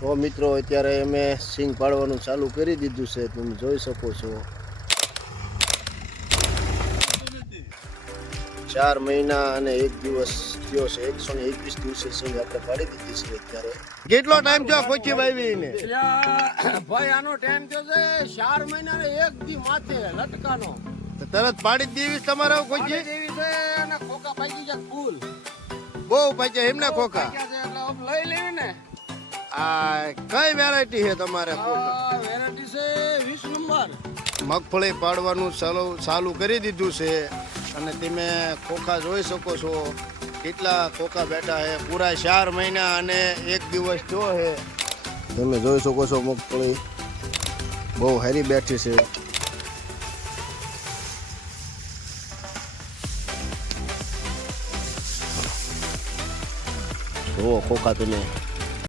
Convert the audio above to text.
તો મિત્રો અત્યારે અમે સિંગ પાડવાનું ચાલુ કરી દીધું છે, તમે જોઈ શકો છો. 4 મહિના અને 1 દિવસ થયો છે. 121 દિવસે સિંગ આપણે પાડી દીધી છે. અત્યારે કેટલો ટાઈમ થયો ખોચી વાવી ને? ભાઈ આનો ટાઈમ થયો છે 4 મહિના ને 1 દી માથે લટકાનો. તરત પાડી દેવી તમારે ખોચી દેવી છે અને ખોકા પાકી જાય ફૂલ. બહુ પાક્યા એમને ખોખા એટલે લઈ લેવી ને. આ કઈ વેરાયટી છે તમારે ખોખા? વેરાયટી છે 20 નંબર. મગફળી પાડવાનું ચાલુ કરી દીધું છે અને તમે ખોખા જોઈ શકો છો કેટલા ખોખા બેઠા છે. પૂરા 4 મહિના અને 1 દિવસ થયો છે. તમે જોઈ શકો છો મગફળી બહુ સારી બેઠી છે. જુઓ ખોખા તમે